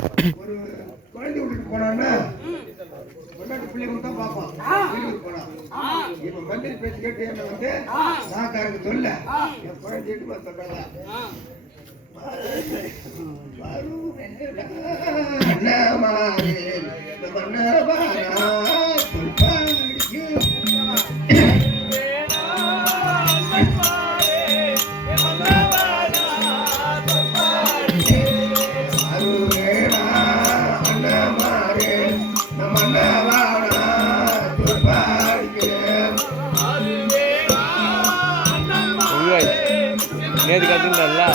ஒரு குழந்தை வீட்டுக்கு போனான்னா பிள்ளைங்க தான் பார்ப்பான். வீட்டுக்கு போனா இப்ப மந்திரி பேச்சு கேட்டு என்ன வந்து நாக்காருக்கு சொல்ல என் குழந்தைட்டு சொல்றாங்க. நேற்று கற்றுங்களா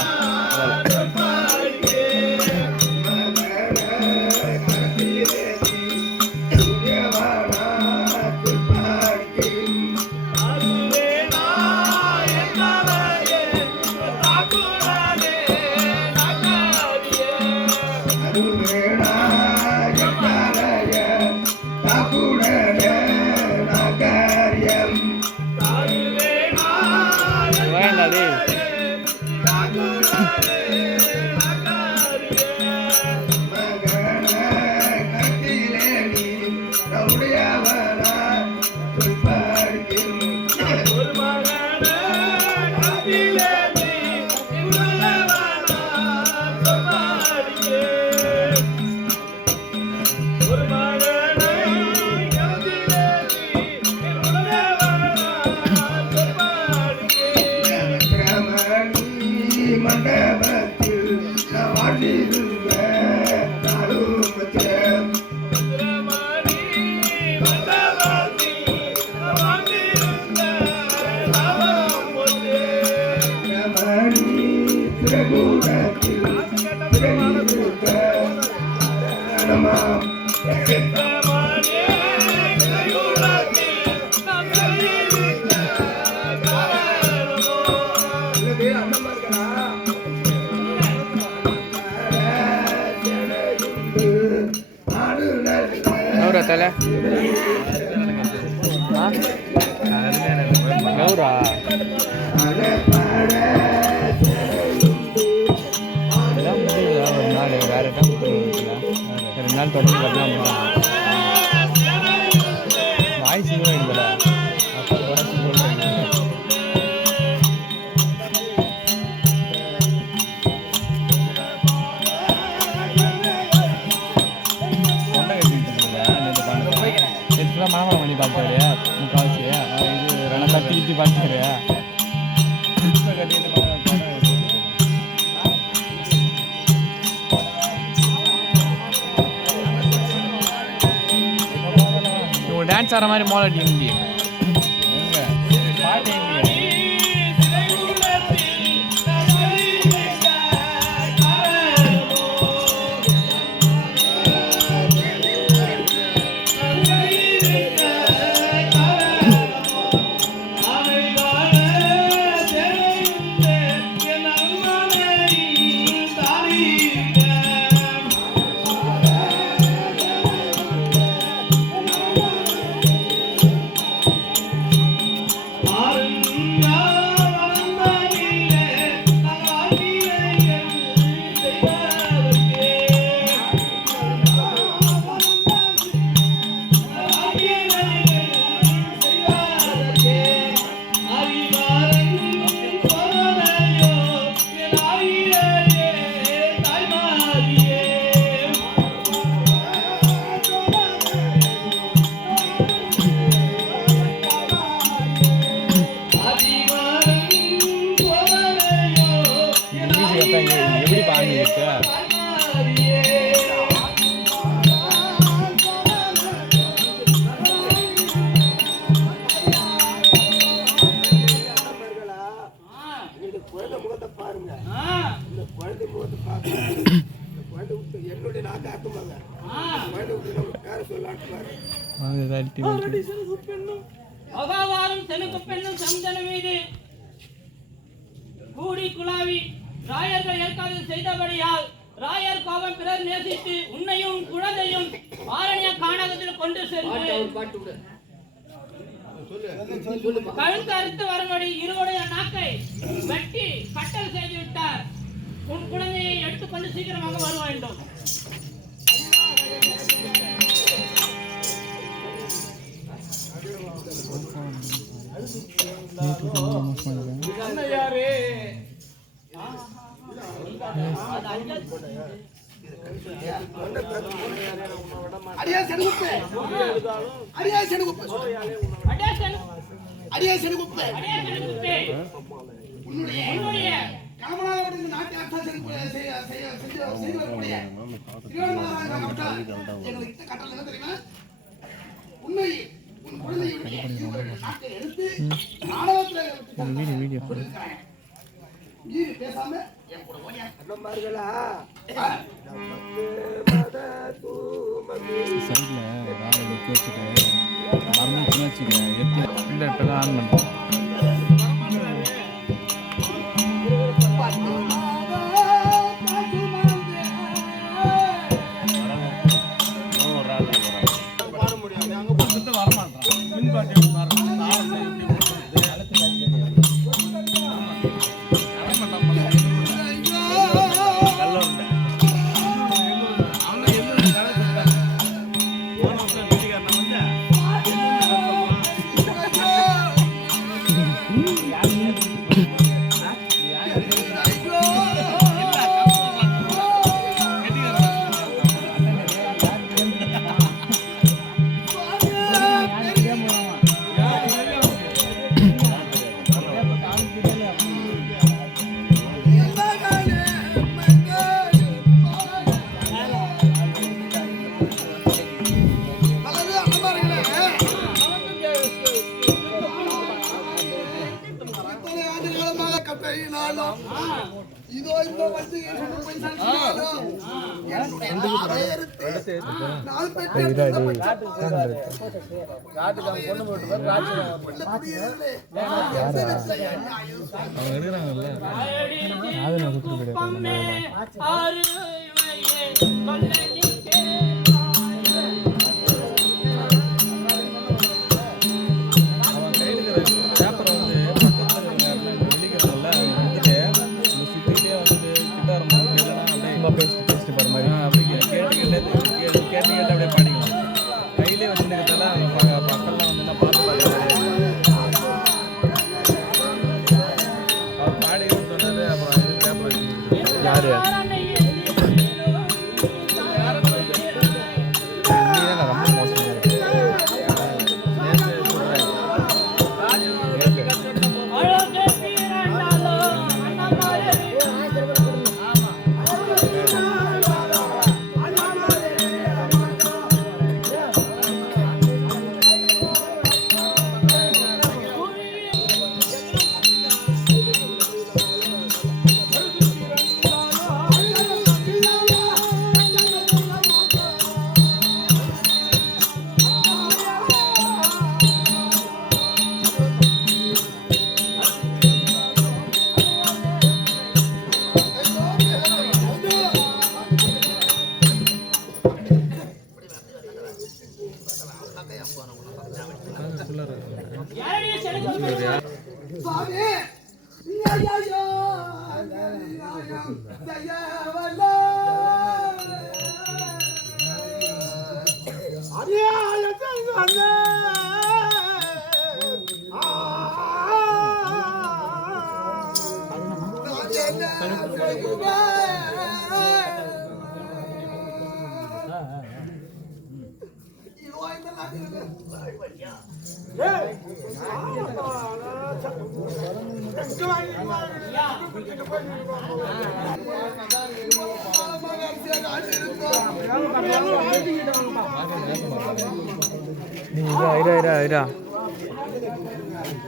தலை கௌரா முடியல ஒரு நாள் வேற இடம் ரெண்டு நாள் தொடர்ந்து வரலாம் வாய்ஸ் இல்லை மனமரம் பண்ணி பார்த்தாரு முக்கால்வாசி இது ரெண்டு கட்டி கிட்டி பார்த்தாரு இவங்க டான்ஸ் ஆடுற மாதிரி மோள அடி பாட்டு எப்படி பாடி இருக்கு கூடி குழாவி ராயர்கள் ஏற்காது செய்தபடியால் ராயர் கோபம் பிறர் நேசித்து உன்னையும் குழந்தையும் ஆரண்ய காணகத்தில் கொண்டு சென்று கழுத்து அறுத்து வரும்படி இருவருடைய நாக்கை வெட்டி கட்டல் செய்து விட்டார். உன் குழந்தையை எடுத்துக்கொண்டு சீக்கிரமாக வர வேண்டும். அடியா செடுகுப்பே அடியா செடுகுப்பே அடியா செடுகுப்பே உன்னுடைய காமனாவோட இந்த நாட்டை அரசு செய்து வரக்கூடிய எங்களுக்கு கட்டளை என்ன தெரியுமா? உன்னை உன் குழந்தையுடைய நாட்டை எடுத்து நாடகத்தில் வீடியோ மீறி பேசாம என் கூட ஓடியா சைடில் வேலை நிற்க வச்சுட்டு மறந்துச்சுன்னு வச்சுக்க இல்லை இப்போ தான் ஆன் பண்ணுறோம். இதோ இந்த வந்து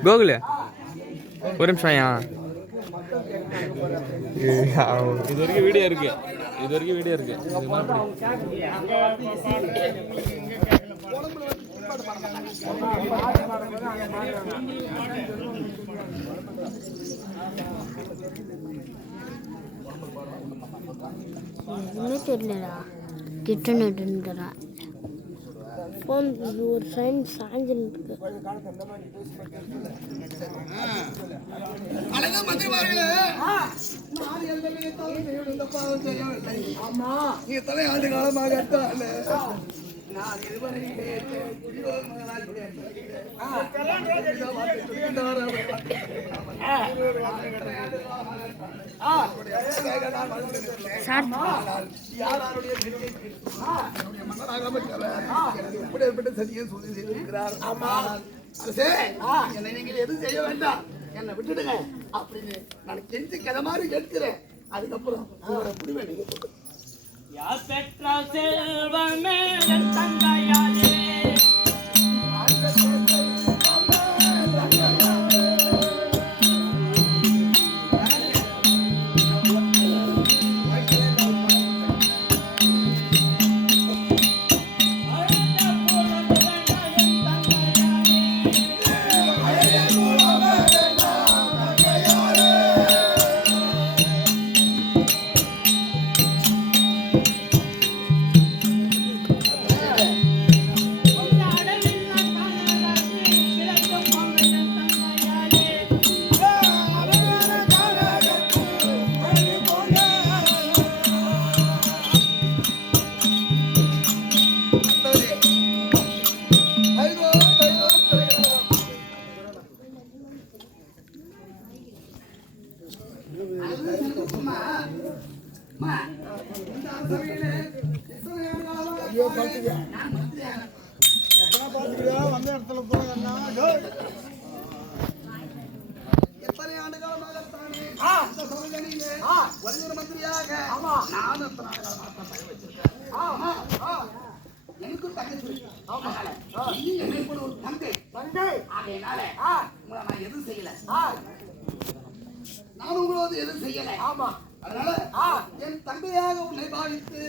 கோகுல் ஒரு நிமிஷம் இது வரைக்கும் வீடியோ இருக்கு ஒன்றும் தெரியலடா கிட்ட நட்டுங்கிறான் ஃபோன் ஒரு சைன் சாஞ்சிருக்கு. ஆண்டு காலமாக நான் இதுவரை யாருடைய மன்னராக எப்படிப்பட்ட சதியை சொல்லி செய்திருக்கிறார். அரசே, என்னை நீங்கள் எதுவும் செய்ய வேண்டாம், என்னை விட்டுடுங்க அப்படின்னு நான் கெஞ்சி கதை மாதிரி கேட்கிறேன். அதுக்கப்புறம் உங்களோட முடிவை நீங்க சொல்லுங்க. யார் பெற்ற செல்வமே என் தங்கையாலே எத்தனை ஆண்டு காலமாக மந்திரியாக நான் எத்தனை ஆண்டு காலமாக வச்சிருக்கேன். எனக்கும் தங்கச்சி எனக்கு ஒரு தங்கை ஆகையினால உங்களை நான் எதுவும் செய்யல, நான் உங்களோட எதுவும் செய்யல. ஆமா, அதனால என் தங்கையாக உன்னை பாவித்து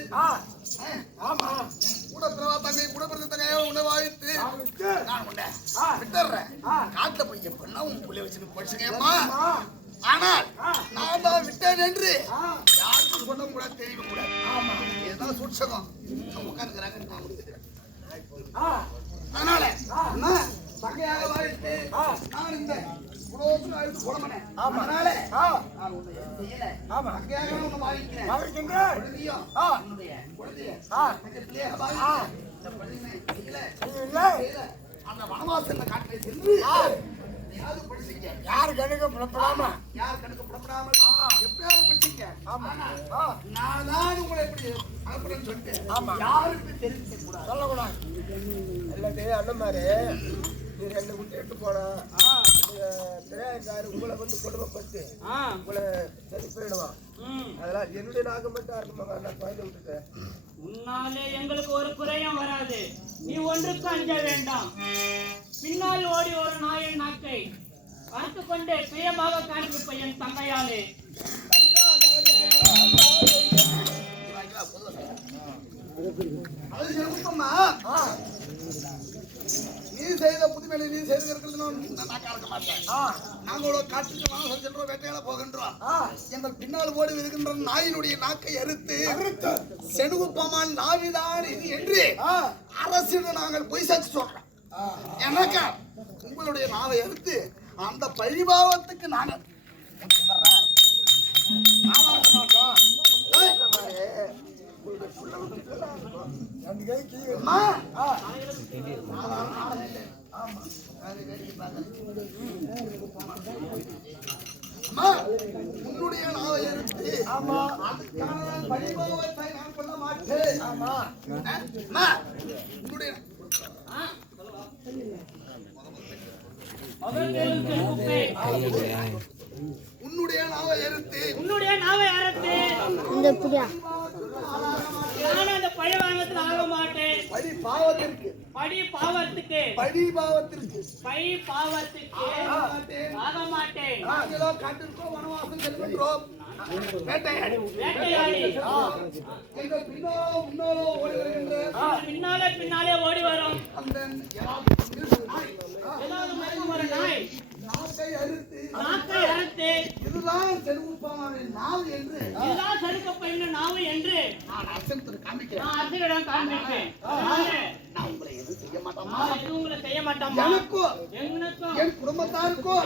கூட தங்கை கூட பிறந்த தங்கையாக உன்னை பாவித்து நான் உன்னை விட்டுறேன். காட்ட போய் எப்படின்னா உன் புள்ளைய வச்சுட்டு படிச்சுக்கேம்மா. ஆனால் நான் தான் விட்டேன் என்று யாருக்கும் சொல்ல கூட தெரிய கூடாது. இதுதான் சுட்சகம் உட்காந்துக்கிறாங்க. நான் முடிக்கிறேன். அதனால தங்கையாக பாவித்து நான் இந்த அந்த வனவாசல்ல காட்டிலே சென்று யாரு கணக்கு புறப்படாம எப்படியாவது பிடிச்சிக்க. நான் தான் உங்களை எப்படி அனுப்புறேன்னு சொல்லிட்டு யாருக்கு தெரிவிக்க கூடாது, சொல்லக்கூடாது. எல்லாத்தையும் அண்ணன் மாதிரி நீ 2 குட்டி எடுத்து போனா திரையாரு உங்களை வந்து கொடுமைப்பட்டு உங்களை சரி போயிடுவான். அதெல்லாம் என்னுடைய நாகம் மட்டும் இருக்குமாங்க. நான் குழந்தை விட்டுட்டேன். உன்னாலே எங்களுக்கு ஒரு குறையும் வராது. நீ ஒன்றுக்கு அஞ்ச வேண்டாம். பின்னால் ஓடி ஒரு நாயின் நாக்கை பார்த்து கொண்டே சுயமாக காண்பிப்ப என் தங்கையாலே. நீ செய்த புதுமையை நீ செய்து இருக்கிறது நான் கலக்க மாட்டேன். நாங்களோட காட்டுக்கு வாங்க சென்றோம், வேட்டையாட போகின்றோம். எங்கள் பின்னால் ஓடி இருக்கின்ற நாயினுடைய நாக்கை அறுத்து செடுகுப்பமான் நாவிதான் இது என்று அரசிடம் நாங்கள் பொய் சாட்சி சொல்றோம். எனக்கா உங்களுடைய நாவை அறுத்து அந்த பழிபாவத்துக்கு நாங்கள் உன்னுடைய நாவை எடுத்து அதுக்கான பழிபாவத்தை நான் கொள்ள மாட்டேன். உன்னுடைய நாவை எடுத்து இந்த புரியா நான் அந்த பழி வாங்கத்தில் ஆக மாட்டேன். பழி பாவத்திற்கு ஆக மாட்டேன். நாங்களோ காட்டிற்கோ வனவாசம் செல்கின்றோம். வேட்டையாடி எங்கள் முன்னாலோ ஓடி வருகின்ற பின்னாலே ஓடி வரும் அந்த ஏதாவது நாய் நாக்கை அறுத்து இதுதான் செடுகுப்பமாவின் நாவு என்று இதுதான் செடுக்கப்பட்ட நாவு என்று நான் அரசனிடம் காண்பிக்கிறேன். நான் உங்களை எதுவும் செய்ய மாட்டேன். எனக்கும் என் குடும்பத்தாருக்கும்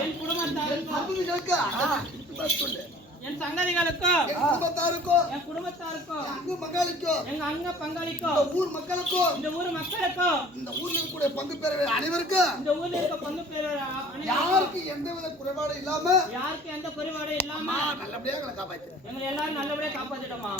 சொல்லு என் சங்கதிகளுக்கும் என் குடும்பத்தாருக்கும் என் குடும்பத்தாருக்கும் அங்கு மகளுக்கும் எங்க அங்க பங்களிக்கும் இந்த ஊர் மக்களுக்கும் இந்த ஊர் மக்களுக்கும் இந்த ஊர்ல இருக்கக்கூடிய பங்கு பெற அனைவருக்கும் இந்த ஊர்ல இருக்க பங்கு பேர் யாருக்கு எந்தவித குறைபாடு இல்லாம யாருக்கு எந்த குறைபாடும் இல்லாம நல்லபடியா எங்களை காப்பாத்து. எங்களை எல்லாரும் நல்லபடியா காப்பாத்திட்டோமா.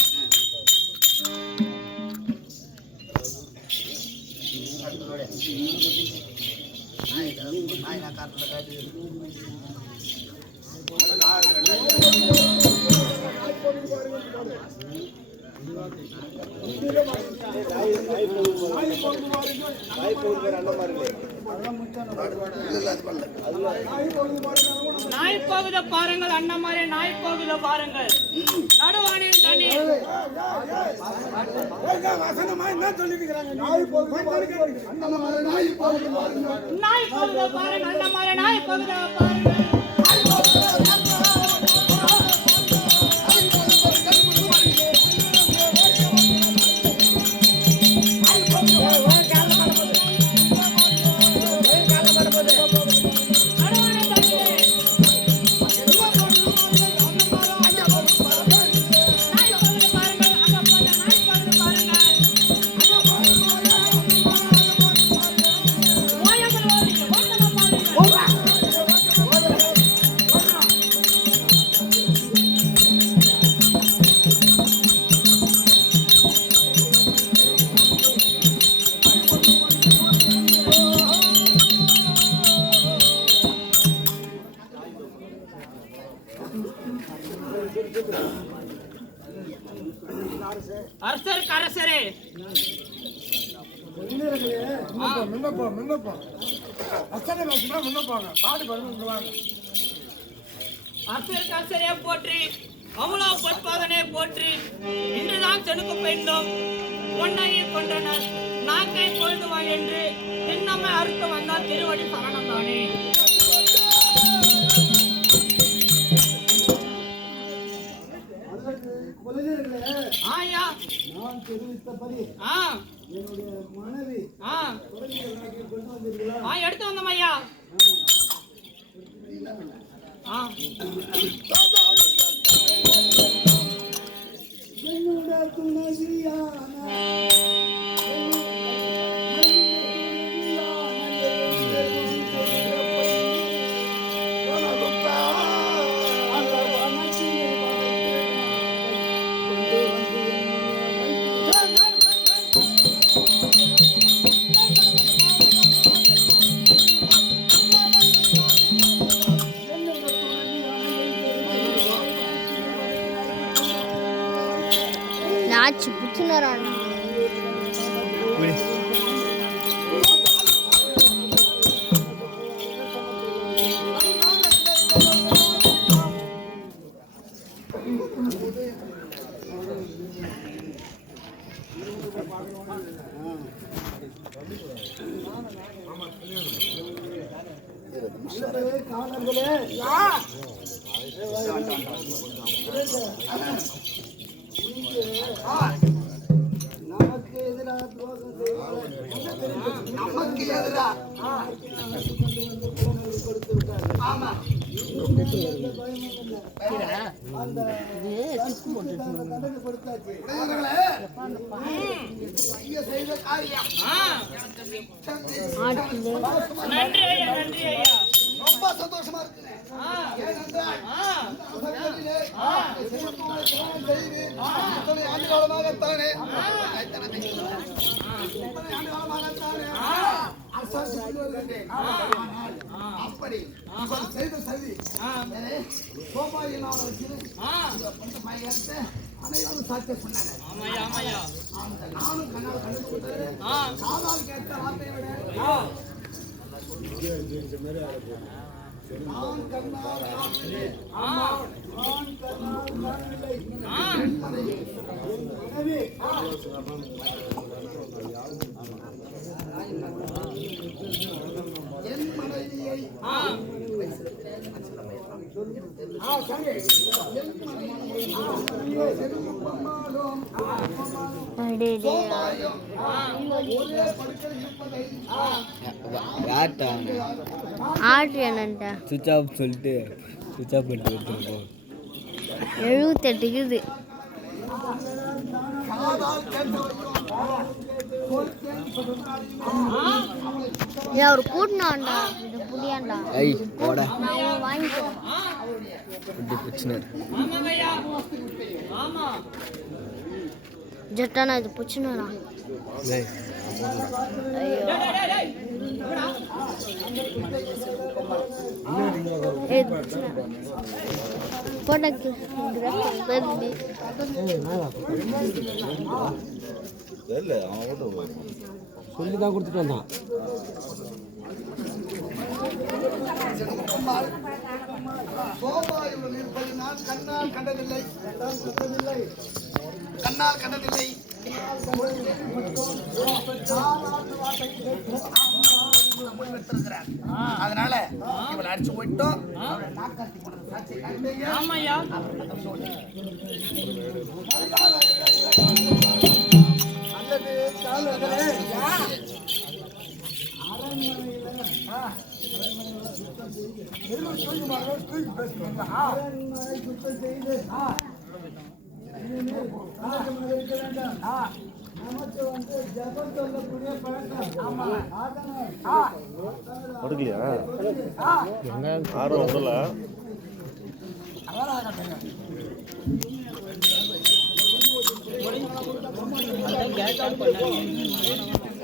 நாய் போகுத பாருங்கள் அண்ணமாரே, நாய் போகுத பாருங்கள் நடுவானின் தண்ணி. நாய் போகுத பாருங்கள் அண்ணமாரே, நாய் போகுத பாருங்கள். அரசருக்கு அரசரே, அரசருக்கு அரசரே போற்றி, அமலா பொற்பாதனே போற்றி. இன்றுதான் செனுக்கு பெண்ணும் பொன்னையை கொன்றனர், நாக்கை கொள்ளுவாள் என்று தென்னம்மை அறுத்து வந்தால் திருவடி சரணம் தானே. ஆயா நான் தெரிவித்தபடி என்னுடைய மனைவி எடுத்து வந்தோம் ஐயா. என்னுடைய துணைவியான நாச்சு புச்சுனரான காலங்களே நமக்கு எதிராக துரோகம் செய்வார்கள், நமக்கு எதிரா கொடுத்து விட்டார்கள். ஆமா அந்த தண்டனை கொடுத்தாச்சு. உடையவர்களே, ஐயா செய்த காரியம் நன்றி ஐயா, நன்றி ஐயா. ரொம்ப சந்தோஷமா இருக்கு. ஏனென்றால் இந்த அரசவையிலே செய்யக்கூடிய தியாகம் செய்து இத்தனை ஆண்டு காலமாகத்தானே அரசாட்சி கொண்டு வருகின்றேன். ஆனால் அப்படி இவர் செய்த சதி கோபாயில் வச்சு மையத்தை அனைவரும் சாட்சியம் சொன்னாங்க. ஆமாய்யா, ஆமாய்யா. அந்த நானும் கண்ணால் கண்டு கொண்டது காதால் கேட்ட வார்த்தையை விட நான் கண்ணால் காணவில்லை. நான் கண்ணால் காணவில்லை. என் மனைவி என் மனைவியை ஆட்டு என்னன்ட்டா சுவிட்ச் ஆஃப் சொல்லிட்டு சுவிட்ச் ஆஃப் பண்ணிட்டு எடுத்துட்டு போ. 78 இருக்குது. காதால் கேட்டவரையும் ஏன் அவர் கூட்டினாண்டா இது புரியாண்டா நான் வாங்கிக்கிறேன். ஆமாங்க ஐயா ஆமா ஜட்டானா இது புச்சுனாரா ஐயோ போட்டக்கு சொல்லி தான் கொடுத்துட்டு வந்தான். சோபாயுடன் இருப்பது நான் கண்ணால் கண்டதில்லை. கண்ணால் கண்டதில்லை. அதனால இவளை அடிச்சு போயிட்டோம். ஆமாய்யா அல்லது காலங்களே சுத்தம் செய்து நமக்கு வந்து ஜபம் சொல்லக்கூடிய பழக்கம். படுக்கலையா ஆர்வம் விடல கேட்காம பண்ணாங்க